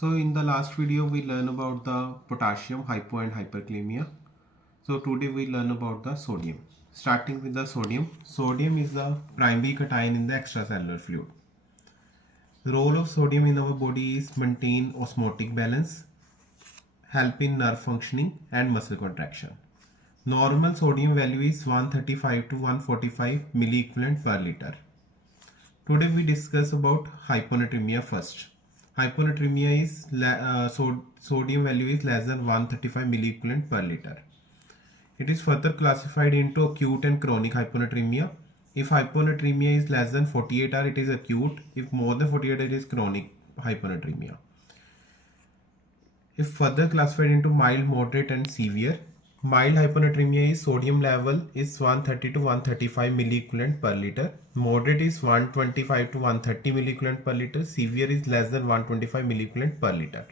So in the last video we learned about the potassium, hypo and hyperkalemia. So today we learn about the sodium. Starting with the sodium. Sodium is the primary cation in the extracellular fluid. The role of sodium in our body is maintain osmotic balance, help in nerve functioning and muscle contraction. Normal sodium value is 135 to 145 milliequivalent per liter. Today we discuss about hyponatremia first. Hyponatremia is sodium value is less than 135 milliequivalent per liter. It is further classified into acute and chronic hyponatremia. If hyponatremia is less than 48 hours, it is acute. If more than 48 hours, it is chronic hyponatremia. If further classified into mild, moderate and severe, mild hyponatremia is sodium level is 130 to 135 milliequivalent per liter. Moderate is 125 to 130 milliequivalent per liter. Severe is less than 125 milliequivalent per liter.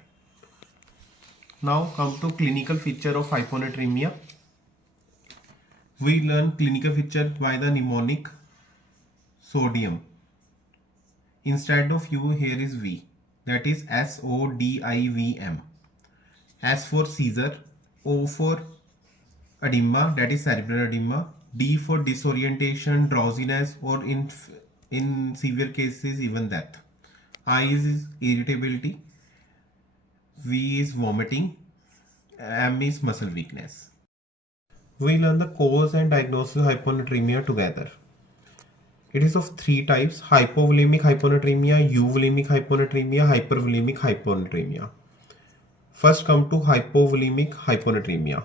Now come to clinical feature of hyponatremia. We learn clinical feature by the mnemonic sodium. Instead of U, here is V. That is SODIVM. S for seizure, O for edema, that is cerebral edema, D for disorientation, drowsiness, or in severe cases even death. I is irritability, V is vomiting, M is muscle weakness. We learn the cause and diagnosis of hyponatremia together. It is of three types: hypovolemic hyponatremia, euvolemic hyponatremia, hypervolemic hyponatremia. First come to hypovolemic hyponatremia,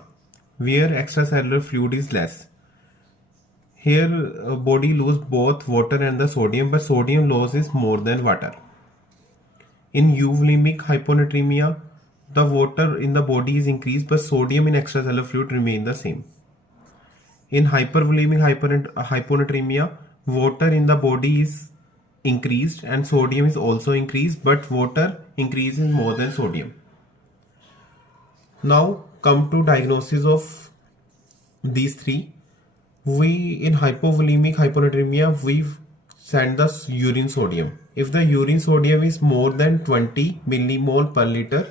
where extracellular fluid is less. Here body lose both water and the sodium, but sodium loss is more than water. In euvolemic hyponatremia, the water in the body is increased, but sodium in extracellular fluid remain the same. In hypervolemic hyponatremia, water in the body is increased and sodium is also increased, but water increases more than sodium. Now come to diagnosis of these three. In hypovolemic hyponatremia, we send the urine sodium. If the urine sodium is more than 20 millimole per liter,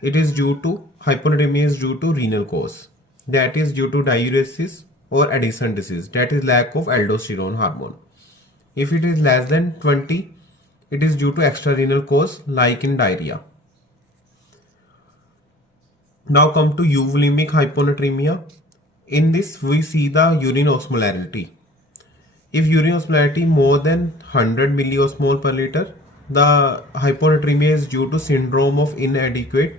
it is due to hyponatremia is due to renal cause. That is due to diuresis or Addison disease, that is lack of aldosterone hormone. If it is less than 20, it is due to extrarenal cause like in diarrhea. Now come to euvolemic hyponatremia. In this we see the urine osmolarity. If urine osmolarity more than 100 milliosmol per liter, the hyponatremia is due to syndrome of inadequate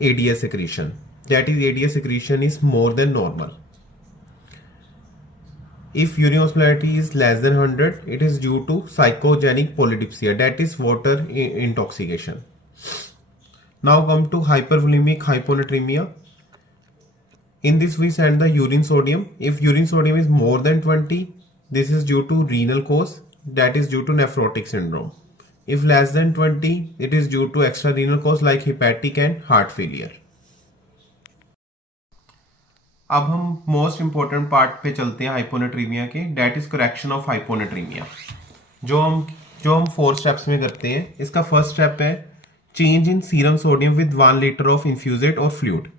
ADS secretion. That is, ADS secretion is more than normal. If urine osmolarity is less than 100, it is due to psychogenic polydipsia, that is water intoxication. Now come to hypervolemic hyponatremia. In this we send the urine sodium. If urine sodium is more than 20, this is due to renal cause, that is due to nephrotic syndrome. If less than 20, it is due to extrarenal cause like hepatic and heart failure. अब हम most important part पे चलते हैं hyponatremia के, that is correction of hyponatremia, जो हम 4 steps में करते हैं. इसका फर्स्ट स्टेप है change in serum sodium with 1 litre of infusate और फ्लूइड.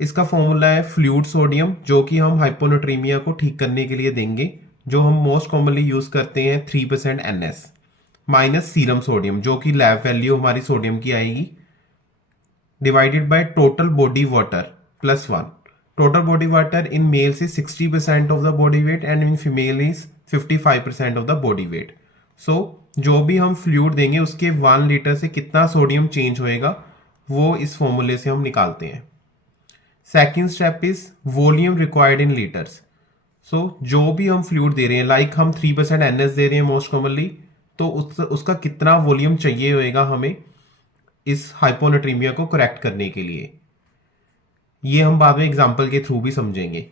इसका फॉर्मूला है फ्लूइड सोडियम, जो कि हम हाइपोनेट्रीमिया को ठीक करने के लिए देंगे, जो हम मोस्ट कॉमनली यूज करते हैं 3% NS, माइनस सीरम सोडियम जो कि लैब वैल्यू हमारी सोडियम की आएगी, divided by total body water plus 1. Total body water in males is 60% of the body weight and in female is 55% of the body weight. So जो भी हम fluid देंगे उसके 1 लीटर से कितना सोडियम चेंज होएगा वो इस फॉर्मूले से हम निकालते हैं. Second step is volume required in litres. So जो भी हम फ्लूइड दे रहे हैं, लाइक हम 3% NS दे रहे हैं मोस्ट कॉमनली, तो उसका कितना वॉल्यूम चाहिए होएगा हमें इस हाइपोनेट्रीमिया को करेक्ट करने के लिए. ये हम बाद में एग्जांपल के थ्रू भी समझेंगे.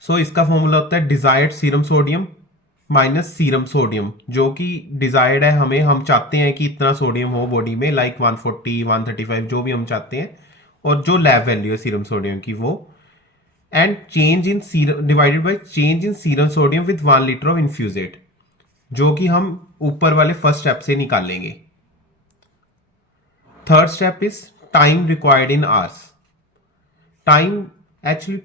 सो इसका फॉर्मूला होता है desired serum sodium minus serum sodium, जो कि डिजायर्ड है हम चाहते हैं कि इतना सोडियम हो बॉडी में, लाइक 140 135 जो भी हम चाहते हैं, और जो लैब वैल्यू है सीरम सोडियम की वो, and change in serum divided by change in serum sodium with 1 litre of infusate, जो कि हम ऊपर वाले फर्स्ट स्टेप से निकालेंगे. Third step is time required in hours.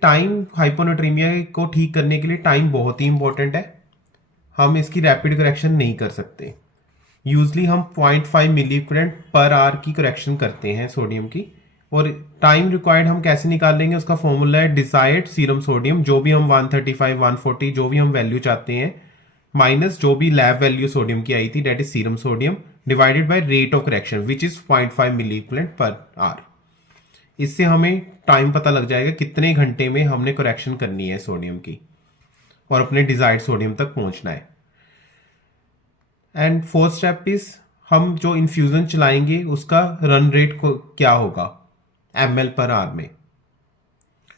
Time hyponatremia को ठीक करने के लिए टाइम बहुत ही इंपॉर्टेंट है। हम इसकी रैपिड करेक्शन नहीं कर सकते। यूजली हम 0.5 मिलीक्रेंट पर आवर की करेक्शन करते हैं सोडियम की। और टाइम रिक्वायर्ड हम कैसे निकाल लेंगे, उसका फॉर्मूला है डिजायर्ड सीरम सोडियम, जो भी हम 135 140 जो भी हम वैल्यू चाहते हैं, माइनस जो भी लैब वैल्यू सोडियम की आई थी, that is serum sodium, divided by rate of correction which is 0.5 milliequivalent per hour. इससे हमें टाइम पता लग जाएगा कितने घंटे में हमने करेक्शन करनी है सोडियम की और अपने डिजायर्ड सोडियम तक पहुंचना है। एंड फोर्थ स्टेप इज हम जो इन्फ्यूजन चलाएंगे उसका रन रेट को क्या होगा ml पर आवर में।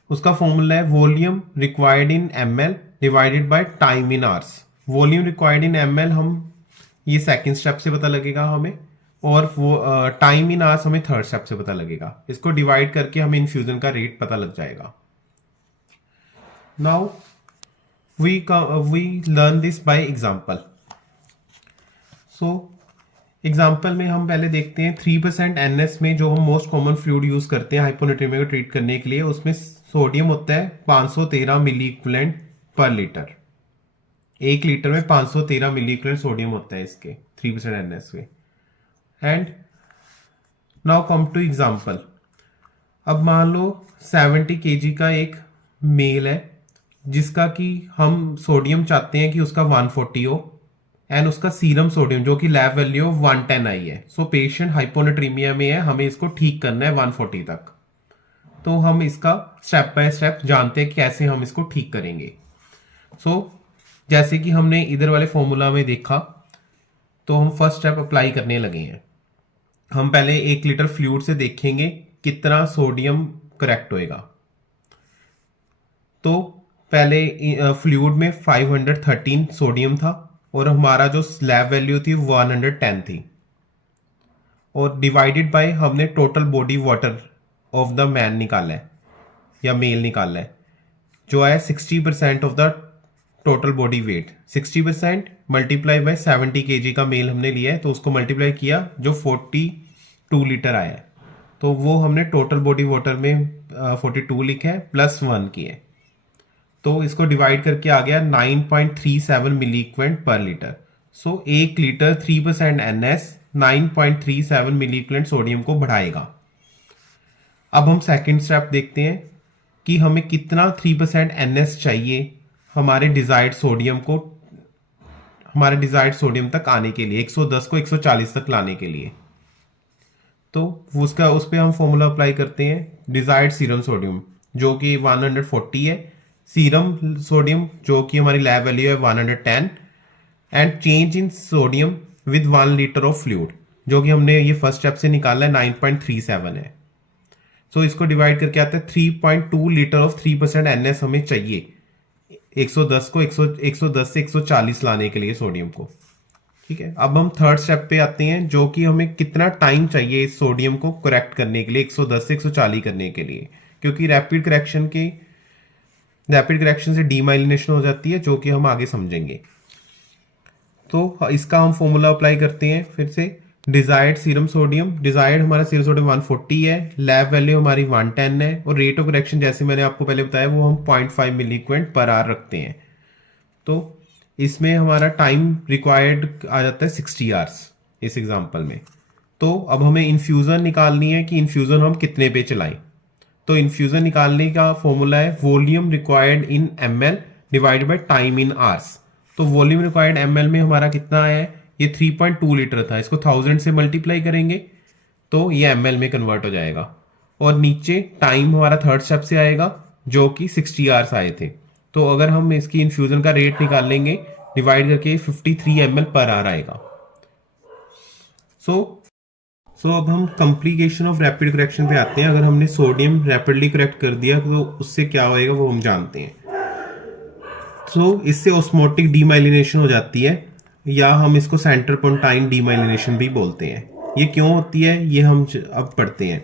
उसका फॉर्मूला है volume required in ml divided by time in hours. Volume required in ml हम ये सेकंड स्टेप से पता लगेगा हमें, और वो टाइम इन आवर्स हमें थर्ड स्टेप से पता लगेगा। इसको डिवाइड करके हमें इन्फ्यूजन का रेट पता लग जाएगा। Now we learn this by example. So example में हम पहले देखते हैं 3% NS में जो हम मोस्ट कॉमन फ्लूइड यूज करते हैं हाइपोनेट्रीमिया को ट्रीट करने के लिए, उसमें सोडियम होता है 513 मिली इक्विवेलेंट पर लीटर। 1 लीटर में 513 मिली इक्विवेलेंट सोडियम होता है इसके 3% NS में। And now come to example. अब मान लो 70 kg का एक मेल है जिसका कि हम सोडियम चाहते हैं कि उसका 140 हो, एंड उसका सीरम सोडियम जो कि लैब वैल्यू 110 आई है। सो पेशेंट हाइपोनेट्रीमिया में है, हमें इसको ठीक करना है 140 तक। तो हम इसका स्टेप बाय स्टेप जानते हैं कैसे हम इसको ठीक करेंगे। सो जैसे कि हमने इधर वाले फॉर्मूला में देखा, तो हम फर्स्ट स्टेप अप्लाई करने लगे हैं। हम पहले 1 लीटर फ्लूइड से देखेंगे कितना सोडियम करेक्ट होएगा। तो पहले फ्लूइड में 513 सोडियम था और हमारा जो स्लैब वैल्यू थी 110 थी, और डिवाइडेड बाय हमने total body water of the man निकाला है या मेल निकाला है, जो है 60% of the total body weight. 60% multiply by 70 kg का मेल हमने लिया है, तो उसको मल्टीप्लाई किया जो 42 लीटर आया है। तो वो हमने टोटल बॉडी वाटर में 42 लिखा है प्लस 1 किए, तो इसको डिवाइड करके आ गया 9.37 मिली इक्विवेलेंट पर लीटर। सो 1 लीटर 3% NS 9.37 मिली इक्विवेलेंट सोडियम को बढ़ाएगा। अब हम सेकंड स्टेप देखते हैं कि हमें कितना 3% NS चाहिए हमारे डिजायर्ड सोडियम तक आने के लिए, 110 को 140 तक लाने के लिए। तो उस पर हम फॉर्मूला अप्लाई करते हैं डिजायर्ड सीरम सोडियम जो कि 140 है, सीरम सोडियम जो कि हमारी लैब वैल्यू है 110, and change in sodium with 1 litre of fluid जो कि हमने ये फर्स्ट स्टेप से निकाला है 9.37 है। सो इसको डिवाइड करके आता है 3.2 लीटर ऑफ 3% NS हमें चाहिए 110 को 110 से 140 लाने के लिए सोडियम को। ठीक है, अब हम थर्ड स्टेप पे आते हैं जो कि हमें कितना टाइम चाहिए इस सोडियम को करेक्ट करने के लिए 110 से 140 करने के लिए, क्योंकि रैपिड करेक्शन से डीमाइलिनेशन हो जाती है जो कि हम आगे समझेंगे। तो इसका हम फॉर्मूला अप्लाई करते हैं फिर से। डिजायर्ड सीरम सोडियम, डिजायर्ड हमारा सीरम सोडियम 140 है, लैब वैल्यू हमारी 110 है, और रेट ऑफ करेक्शन जैसे मैंने आपको पहले बताया वो हम 0.5 मिली इक्विवेलेंट पर आवर रखते हैं। तो इसमें हमारा टाइम रिक्वायर्ड आ जाता है 60 आवर्स इस एग्जांपल में। तो अब हमें इन्फ्यूजन निकालनी है कि इन्फ्यूजन हम कितने पे चलाएं। तो इन्फ्यूजन निकालने का फॉर्मूला है volume required in ml divided by time in hours. तो वॉल्यूम रिक्वायर्ड ml में हमारा कितना है, ये 3.2 लीटर था, इसको 1000 से मल्टीप्लाई करेंगे तो ये ml में कन्वर्ट हो जाएगा, और नीचे टाइम हमारा थर्ड स्टेप से आएगा जो कि 60 आवर्स आए थे। तो अगर हम इसकी इन्फ्यूजन का रेट निकाल लेंगे डिवाइड करके 53 ml पर आवर आएगा। सो अब हम कॉम्प्लिकेशन ऑफ रैपिड करेक्शन पे आते हैं। अगर हमने सोडियम रैपिडली करेक्ट कर दिया तो उससे क्या होएगा वो हम जानते हैं। इससे ऑस्मोटिक डीमाइलिनेशन हो जाती है, या हम इसको सेंटर पोंटाइन डीमाइलिनेशन भी बोलते हैं। ये क्यों होती है ये हम अब पढ़ते हैं।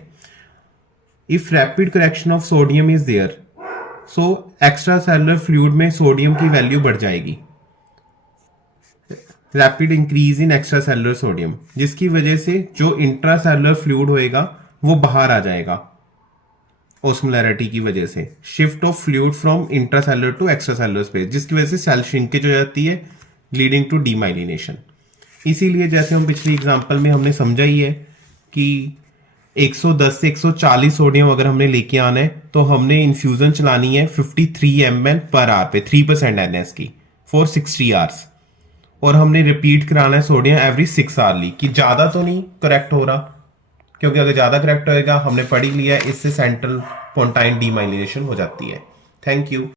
If rapid correction of sodium is there, so extracellular fluid में सोडियम की वैल्यू बढ़ जाएगी। Rapid increase in extracellular sodium, जिसकी वजह से जो इंट्रा सेलुलर फ्लूइड होएगा वो बाहर आ जाएगा ऑस्मोलैरिटी की वजह से। Shift of fluid from intracellular to extracellular space, जिसकी वजह से सेल श्रिंकेज हो जाती है लीडिंग टू डीमाइलिनेशन। इसीलिए जैसे हम पिछली एग्जांपल में हमने समझा ही है कि 110 से 140 सोडियम अगर हमने लेके आना है तो हमने इन्फ्यूजन चलानी है 53 ml पर आवर पे 3% NS की फॉर 60 आवर्स, और हमने रिपीट कराना है सोडियम एवरी 6 आवरली। कि ज़्यादा तो नहीं करेक्ट हो रहा, क्योंकि अगर ज़्यादा करेक्ट होएगा हमने पढ़ ही लिया है इससे सेंट्रल पोंटाइन डीमाइलिनेशन हो जाती है। Thank you.